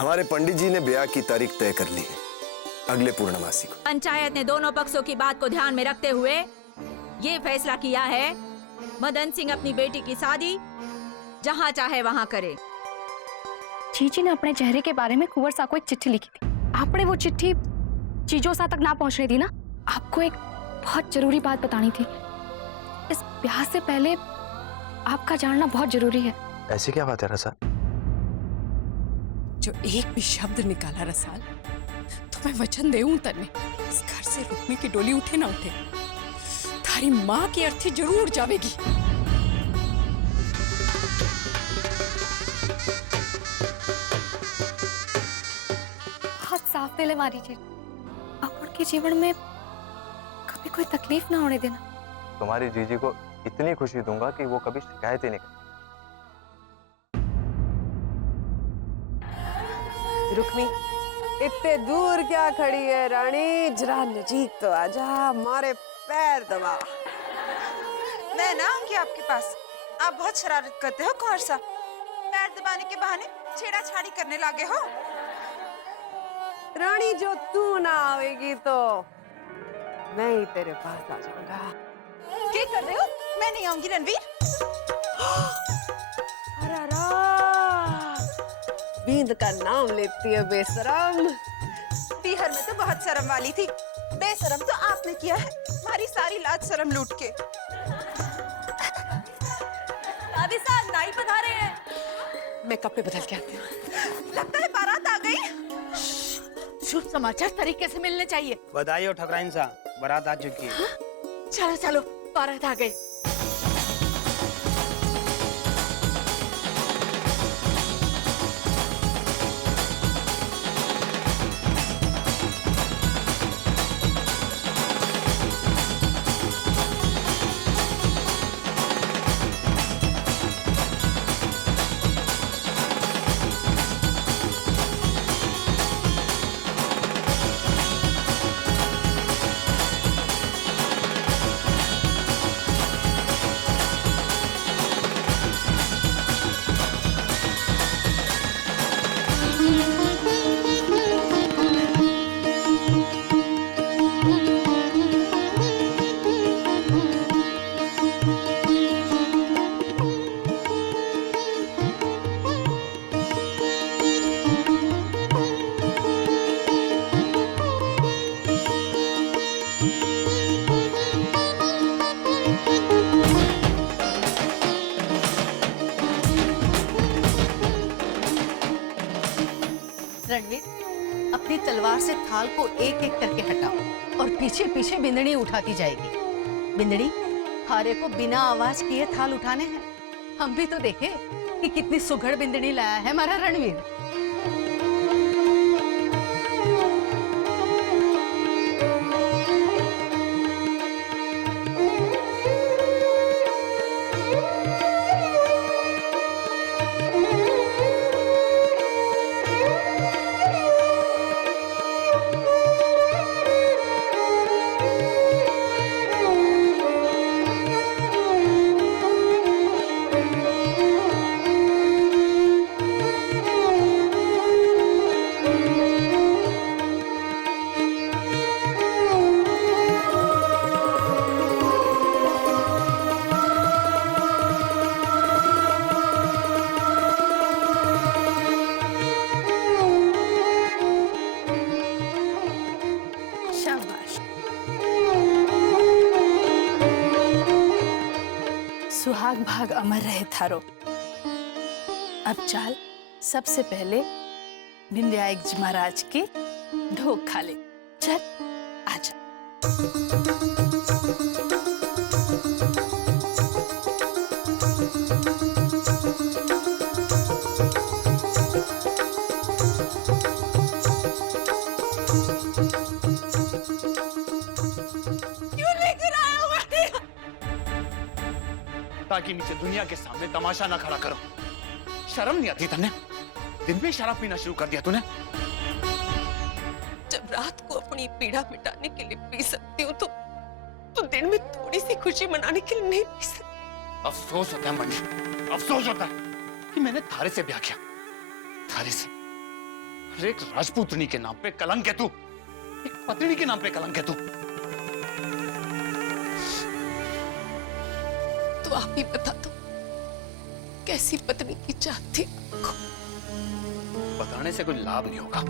हमारे पंडित जी ने ब्याह की तारीख तय कर ली है, अगले पूर्णमासी को। पंचायत ने दोनों पक्षों की बात को ध्यान में रखते हुए ये फैसला किया है, मदन सिंह अपनी बेटी की शादी जहाँ चाहे वहाँ करे। जीजी ने अपने चेहरे के बारे में कुंवर सा को एक चिट्ठी लिखी थी। आपने वो चिट्ठी चीजों सा तक ना पहुंच रही थी ना। आपको एक बहुत जरूरी बात बतानी थी। इस ब्याह से पहले आपका जानना बहुत जरूरी है। ऐसी क्या बात है रसाल? जो एक भी शब्द निकाला रसाल, तो मैं वचन देऊं तन्ने इस घर से रुकने की डोली उठे ना उठे, थारी माँ की अर्थी जरूर जावेगी। हाथ साफ दिल मारी जी, अपन के जीवन में कभी कोई तकलीफ ना होने देना। तुम्हारी जीजी को इतनी खुशी दूंगा कि वो कभी शिकायत ही नहीं करेगी। रुक्मी, इतने दूर क्या खड़ी है रानी, जरा नजीक तो आजा, हमारे पैर दबा। मैं ना आऊंगी आपके पास। आप बहुत शरारत करते हो कुंवर साहब, पैर दबाने के बहाने छेड़ाछाड़ी करने लगे हो। रानी, जो तू ना आएगी तो मैं ही तेरे पास आ जाऊंगा। क्या कर रहे हो? मैं नहीं आऊंगी रणवीर। बींद का नाम लेती है बेशरम। पीहर में तो बहुत शर्म वाली थी, बेशरम तो आपने किया है, हमारी सारी लाज शर्म लूट के। दादी साहब नाई पधारे हैं। मैं कपड़े बदल के आती हूँ। लगता है बारात आ गई। शुभ समाचार तरीके से मिलने चाहिए। बधाई हो ठकराइन साहब, बारात आ चुकी है। चलो चलो, बारात आ गई। रणवीर, अपनी तलवार से थाल को एक एक करके हटाओ और पीछे पीछे बिंदड़ी उठाती जाएगी। बिंदड़ी, हारे को बिना आवाज किए थाल उठाने हैं। हम भी तो देखे कि कितनी सुघड़ बिंदड़ी लाया है हमारा रणवीर। सुहाग भाग अमर रहे थारो। अब चाल, सबसे पहले विंध्यायक जी महाराज के ढोक खा ले। चल आजा। ताकि नीचे दुनिया के सामने तमाशा ना खड़ा करो। शर्म नहीं आती तन्ने? दिन में शराब पीना शुरू कर दिया तूने। जब रात को अपनी पीड़ा मिटाने के लिए पी सकती हूँ तो दिन में थोड़ी सी खुशी मनाने के लिए नहीं पी सकती। अफसोस होता है मंजू, अफसोस होता है कि मैंने थारे से ब्याह किया। थारे से अरे एक राजपूतनी के नाम पे कलंक है तू, एक पत्नी के नाम पे कलंक है तू। तो आप ही बता दो कैसी पत्नी की चाहत थी आपको? बताने से कोई लाभ नहीं होगा,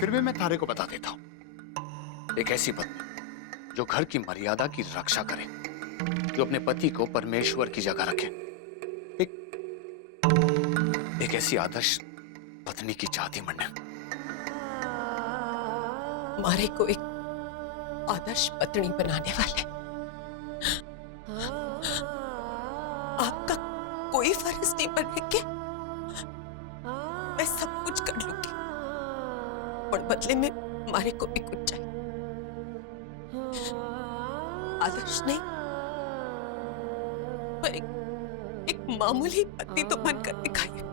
फिर भी मैं तारे को बता देता हूं। एक ऐसी पत्नी जो घर की मर्यादा की रक्षा करे, जो अपने पति को परमेश्वर की जगह रखे, एक ऐसी आदर्श पत्नी की चाहती मन्ने। मारे को एक आदर्श पत्नी बनाने वाले आपका कोई फर्ज नहीं बने के मैं सब कुछ कर लूंगी, और बदले में मारे को भी कुछ चाहिए। आदर्श नहीं, पर एक मामूली पत्नी तो बनकर दिखाइए।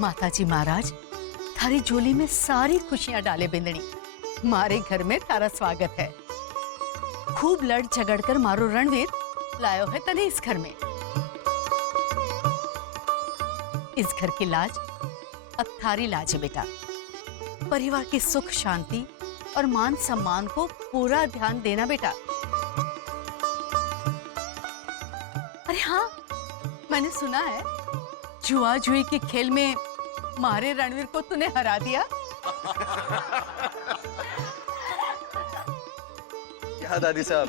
माताजी महाराज, थारी झोली में सारी खुशियां डाले बिंदनी। मारे घर में तारा स्वागत है। खूब लड़ झगड़ कर मारो रणवीर लायो है तने इस घर में। इस घर की लाज अब थारी लाज है बेटा। परिवार की सुख शांति और मान सम्मान को पूरा ध्यान देना बेटा। अरे हाँ, मैंने सुना है जुआ जुई के खेल में मारे रणवीर को तूने हरा दिया। क्या दादी साहब?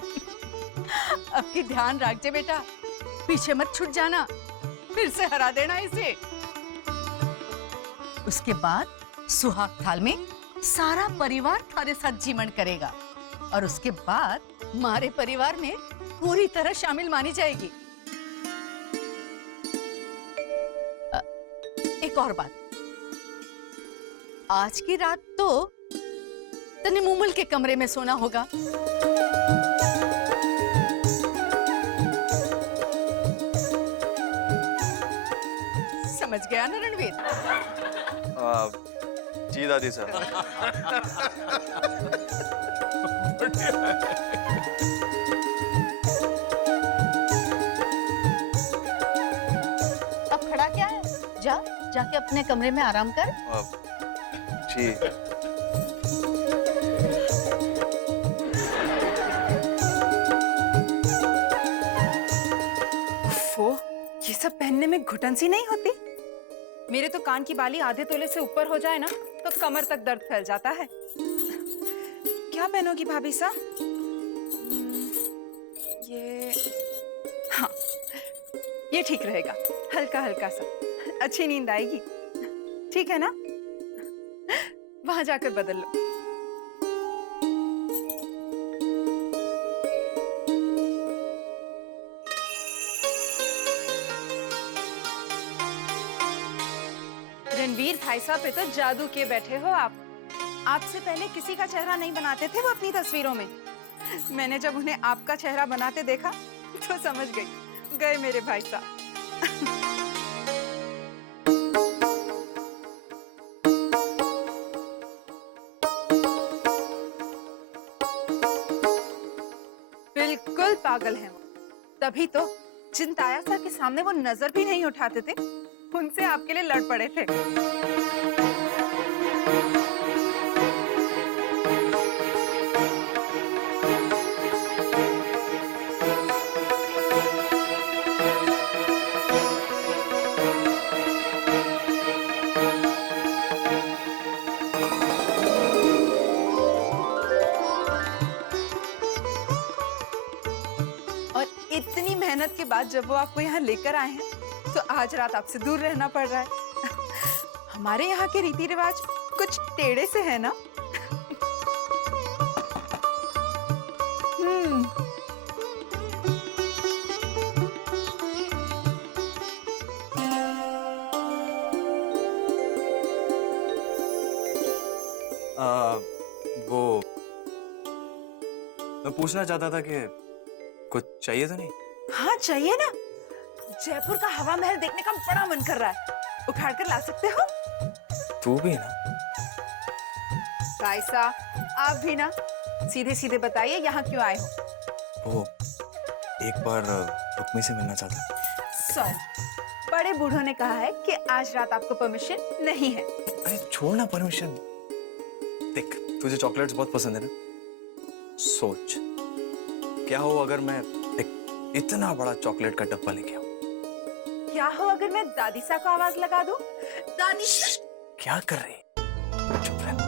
अब की ध्यान रखजे बेटा, पीछे मत छूट जाना, फिर से हरा देना इसे। उसके बाद सुहाग थाल में सारा परिवार थारे साथ जीवन करेगा, और उसके बाद मारे परिवार में पूरी तरह शामिल मानी जाएगी। एक और बात, आज की रात तो तने मूमल के कमरे में सोना होगा। समझ गया ना रणवीर? जी दादी साहब। अब खड़ा क्या है? जा जाके अपने कमरे में आराम कर। जी। ये सब पहनने में घुटन सी नहीं होती? मेरे तो कान की बाली आधे तोले से ऊपर हो जाए ना तो कमर तक दर्द फैल जाता है। क्या पहनोगी भाभी सा? ये हाँ, ये ठीक रहेगा, हल्का हल्का सा, अच्छी नींद आएगी। ठीक है ना? वहां जाकर बदल लो। रणवीर भाई साहब पे तो जादू किए बैठे हो आप। आपसे पहले किसी का चेहरा नहीं बनाते थे वो अपनी तस्वीरों में। मैंने जब उन्हें आपका चेहरा बनाते देखा तो समझ गई, गए मेरे भाई साहब। बिल्कुल पागल हैं वो। तभी तो जिन ताया सर के सामने वो नजर भी नहीं उठाते थे, उनसे आपके लिए लड़ पड़े थे। और इतनी मेहनत के बाद जब वो आपको यहाँ लेकर आए हैं तो आज रात आपसे दूर रहना पड़ रहा है। हमारे यहाँ के रीति रिवाज कुछ टेढ़े से है ना? वो मैं पूछना चाहता था कि कुछ चाहिए तो नहीं? हाँ चाहिए ना। जयपुर का हवा महल देखने का बड़ा मन कर रहा है, उखाड़ कर ला सकते हो? तू भी ना? कायसा, आप भी ना? सीधे सीधे बताइए यहाँ क्यों आए हो? वो एक बार रुक्मी से मिलना चाहता। सॉरी, बड़े बूढ़ों ने कहा है कि आज रात आपको परमिशन नहीं है। अरे छोड़ ना परमिशन। देख, तुझे चॉकलेट्स बहुत पसंद है ना। सोच क्या हो अगर मैं एक इतना बड़ा चॉकलेट का डब्बा लेके आऊं। क्या हो अगर मैं दादी सा को आवाज लगा दूं? दादी सा। क्या कर रही है? चुप रह।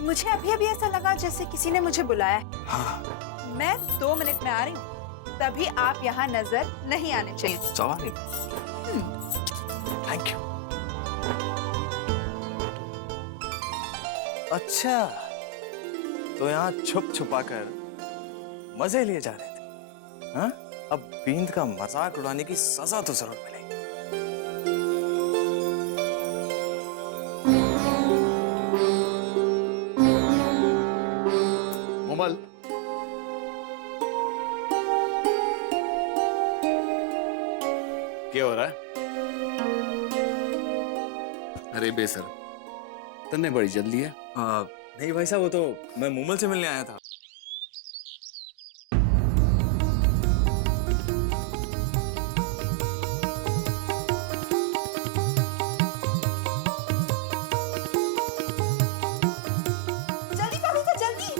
मुझे अभी अभी ऐसा लगा जैसे किसी ने मुझे बुलाया है। हाँ, मैं 2 मिनट में आ रही हूँ, तभी आप यहाँ नजर नहीं आने चाहिए। सवारी। Thank you. अच्छा, तो यहाँ छुप छुपा कर मजे लिए जा रहे थे, हाँ? अब बींद का मजाक उड़ाने की सजा तो जरूर मिलेगी। मुमल, क्या हो रहा है? अरे बेसर, तन्ने बड़ी जल्दी है। नहीं भाई साहब, वो तो मैं मुमल से मिलने आया था। जल्दी भाभी साहब, जल्दी।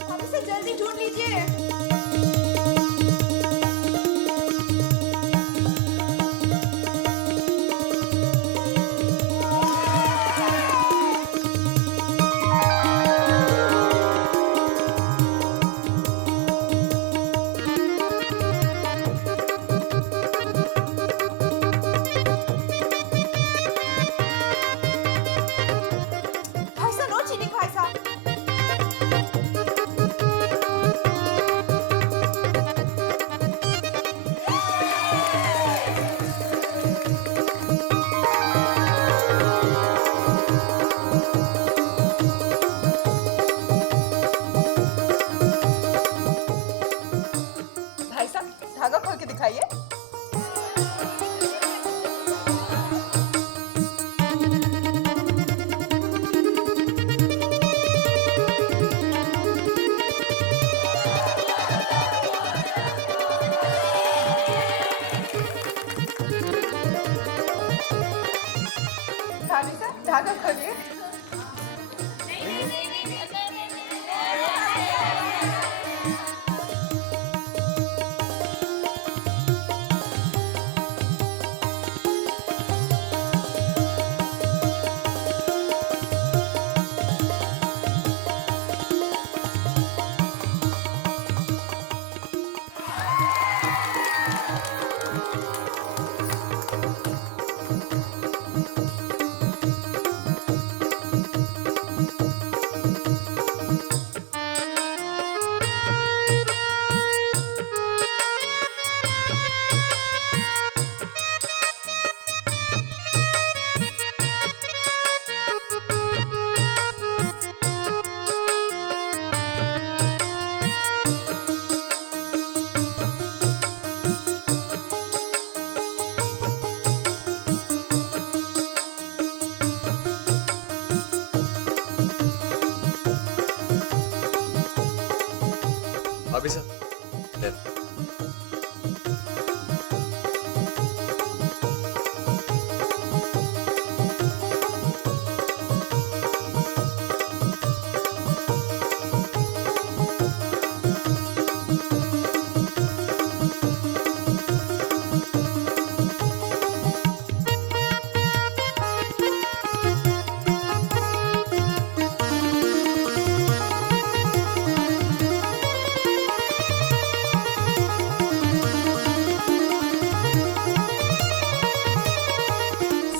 भाभी साहब, जल्दी ढूंढ लीजिए। भाई साहब, नो चीटिंग भाई साहब। भाई साहब, धागा खोल के दिखाइए। भाभी साहब, धागा खोलिए। भाभी साहब, ले लो।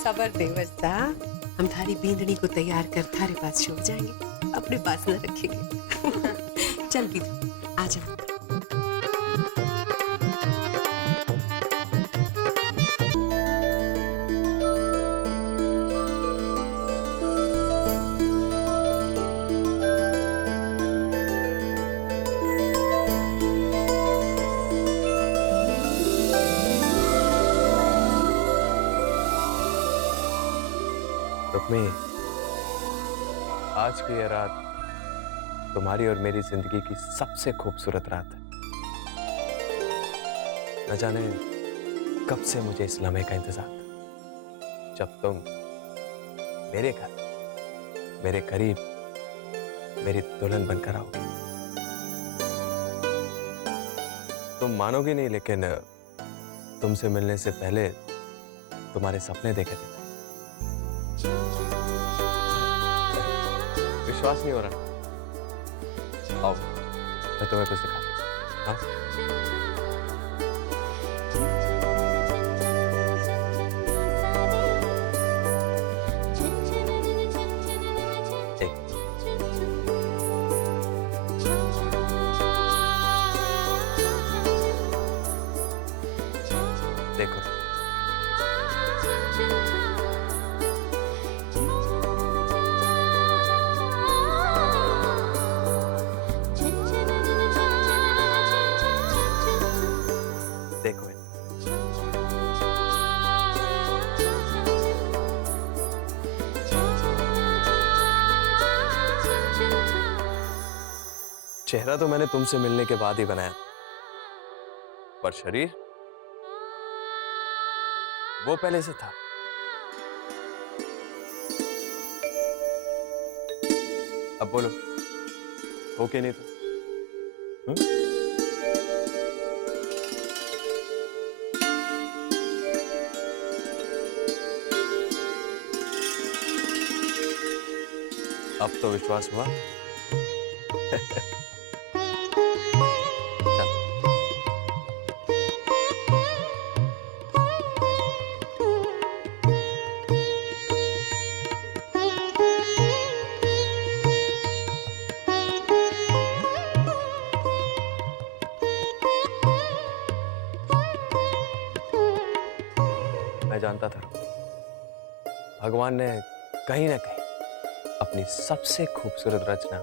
सबर देवस्ता, हम थारी बींदनी को तैयार कर थारे पास छोड़ जाएंगे, अपने पास न रखेंगे। चल बींदू, आ जा। लक्ष्मी, आज की यह रात तुम्हारी और मेरी जिंदगी की सबसे खूबसूरत रात है। न जाने कब से मुझे इस लम्हे का इंतजार था, जब तुम मेरे घर, मेरे करीब, मेरी दुल्हन बनकर आओगी। तुम मानोगी नहीं, लेकिन तुमसे मिलने से पहले तुम्हारे सपने देखे थे। विश्वास नहीं हो रहा? आओ, मैं तुम्हें कुछ दिखाता हूं। हाँ? देखो, देखो चेहरा तो मैंने तुमसे मिलने के बाद ही बनाया, पर शरीर वो पहले से था। अब बोलो, हो के नहीं था? अब तो विश्वास हुआ? मैं जानता था भगवान ने कहीं ना कहीं अपनी सबसे खूबसूरत रचना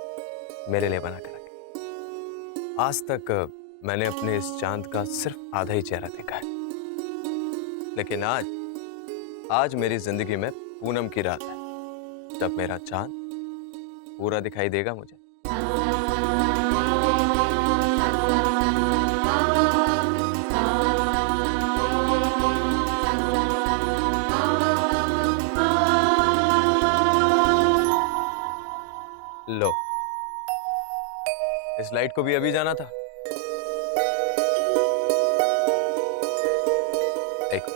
मेरे लिए बना कर रखी। आज तक मैंने अपने इस चांद का सिर्फ आधा ही चेहरा देखा है, लेकिन आज मेरी जिंदगी में पूनम की रात है, जब मेरा चांद पूरा दिखाई देगा मुझे। लो, इस लाइट को भी अभी जाना था। देखो,